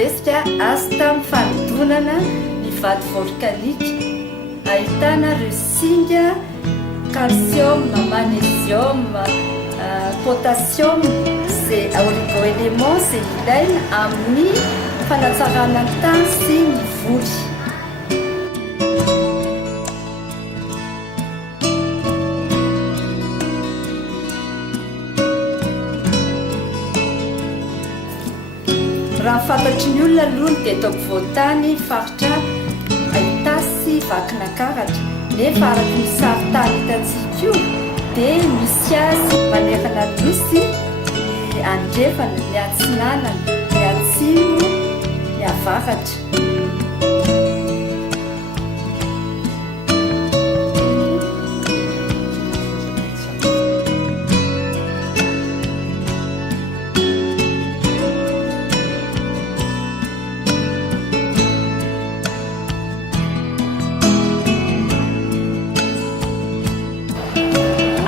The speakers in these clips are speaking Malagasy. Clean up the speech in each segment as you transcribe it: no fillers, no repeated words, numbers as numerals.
mizesika azo tamin'ny fanodonana ny vady volkanika. Ahitana ireo singa calcium, magnesium, potassium izay oligo-élément izay ilaina amin'ny fanatsarana ny tany sy ny voly. Raha fantatry ny olona aloha dia ataoko voatany faritra Ahitasy Vakinakaratra, nefa araka ny saritany hitantsika io dia misy azy manerana nosy ny andrefana, ny atsinanana, ny atsimo, ny avaratra.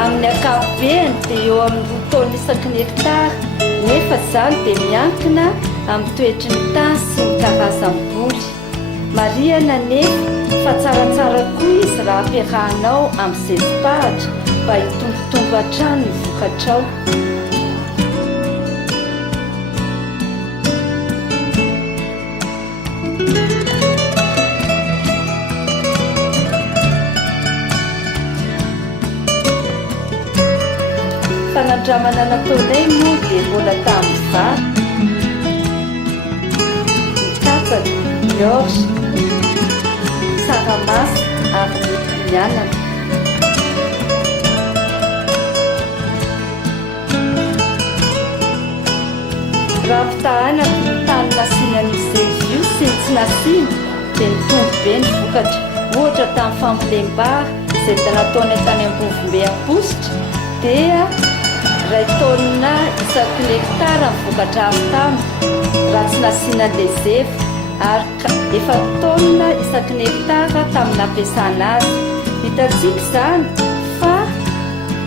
Amin'ny ankapobeny dia eo amin'ny 2 taona isaky ny hektara, nefa izany dia miankina amin'ny toetry ny tany sy ny karazam-boly. Marihana nefa fa tsaratsara koa izy raha ampiarahanao amin'ny zezipahatra mba hitombotombo hatrany ny vokatrao. Fanandramana nataonay moa dia mbola tamin'ny vary, ny katsaka, ny orge, tsaramaso ary ny anana. Raha mpitahanako ny tany nasianan'izay io sy ny tsy nasiana dia nitombo be ny vokatra. Ohatra tamin'ny fambolem-bary izay da nataonay tany Ambovombe Ampositra dia 2 taona isaky ny hektara ny vokatra avy taminy raha tsy nasiana lezeva, ary 4 taona isaky ny hektara tamin'ny ampiasana azy. Hitantsika izany fa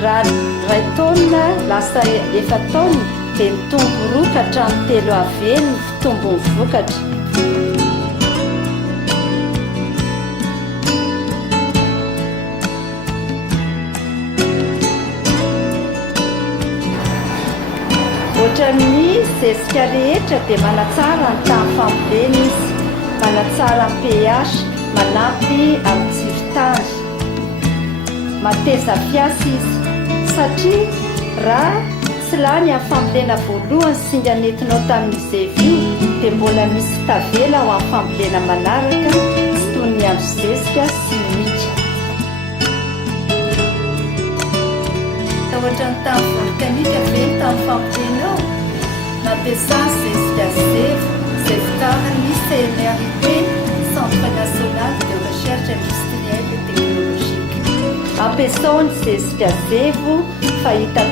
raha 2 taona lasa 4 taona dia nitombo 2 ka hatramin'ny 3 aveny ny fitombon'ny vokatra. Ohatran'ny zezika rehetra dia manatsara ny tany fambolena izy, manatsara ny pH, manampy amin'ny tsiron-tany, mateza fiasy izy, satria raha tsy lany amin'ny fambolena voalohany singa nentinao tamin'izay io dia mbola misy tavela ho amin'ny fambolena manaraka sy toy ny amin'ny zezika sy ny mika. Ohatra ny tany volkanika ve ny tany fambolenao, nampiasana zezika zevo izay vokariny CNRD, Centre National de Recherche Industrielle et Technologique. Ampiasao ny zezika zevo fa hita